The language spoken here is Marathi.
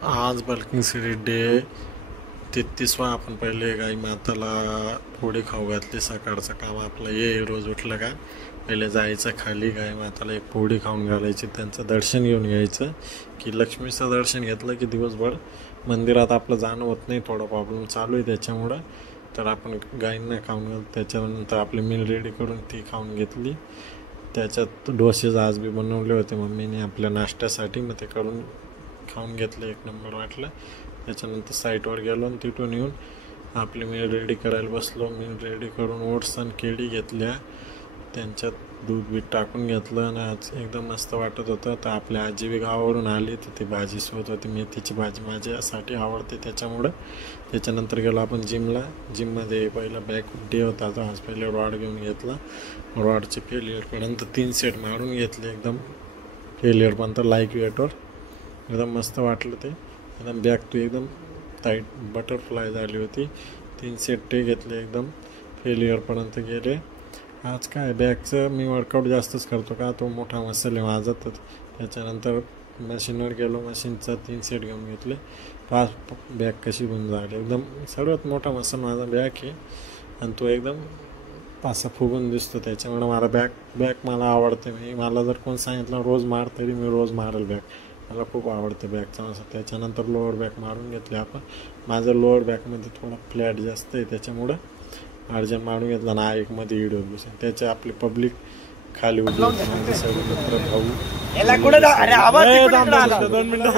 आज बल्किंग सिटी डे 33वा। आपण पहिले गाई माताला पोळी खाऊ घातली। सकाळचं काम आपलं हे रोज उठलं का पहिले जायचं खाली गाई माताला एक पोळी खाऊन घालायची, त्यांचं दर्शन घेऊन यायचं की लक्ष्मीचं दर्शन घेतलं की दिवसभर मंदिरात आपलं जाणं होत नाही, थोडा प्रॉब्लेम चालू आहे त्याच्यामुळं। तर आपण गाईंना खाऊन घाल, त्याच्यानंतर आपली मील रेडी करून ती खाऊन घेतली। त्याच्यात डोसेज आज बी बनवले होते मम्मीने आपल्या नाश्त्यासाठी, मग ते करून खाऊन घेतलं, एक नंबर वाटलं। त्याच्यानंतर साईटवर गेलो आणि तिथून येऊन आपली मील रेडी करायला बसलो। मील रेडी करून ओट्स आणि केळी घेतल्या, त्यांच्यात दूध बीट टाकून घेतलं आणि आज एकदम मस्त वाटत होतं। तर आपल्या आजी बी गावावरून आली तर ती भाजी सोबत होती, मेथीची भाजी माझ्यासाठी आवडते त्याच्यामुळं। त्याच्यानंतर गेलो आपण जिमला। जिममध्ये पहिला बॅक डे होता, तर आज पहिले रॉड घेऊन घेतला। रॉडचे फेलियरपर्यंत 3 सेट मारून घेतले, एकदम फेलियरपर्यंत लाईक वेटवर एकदम मस्त वाटलं ते। एकदम बॅक तो एकदम टाईट बटरफ्लाय झाली होती। 3 सेट ते घेतले, एकदम फेलियरपर्यंत गेले। आज काय बॅकचं मी वर्कआउट जास्तच करतो का, तो मोठा मसल आहे माझा। तर त्याच्यानंतर मशीनवर गेलो, मशीनचा 3 सेट घेऊन घेतले। फास्ट बॅक कशी होऊन झाली, एकदम सर्वात मोठा मसल माझा बॅक आहे आणि तो एकदम असा फुगून दिसतो, त्याच्यामुळे मला बॅक मला आवडते। मला जर कोण सांगितलं रोज मार तरी मी रोज मारेल बॅक, मला खूप आवडते बॅकचा मसल। त्याच्यानंतर लोअर बॅक मारून घेतले आपण। माझं लोअर बॅकमध्ये थोडा फ्लॅट जास्त आहे त्याच्यामुळं अर्जंट मारून घेतला ना, एकमध्ये व्हिडिओ बसून त्याचे आपली पब्लिक खाली उभी होती, माझे सगळे मित्र भाऊ। अरे आवाज 2 मिनिटं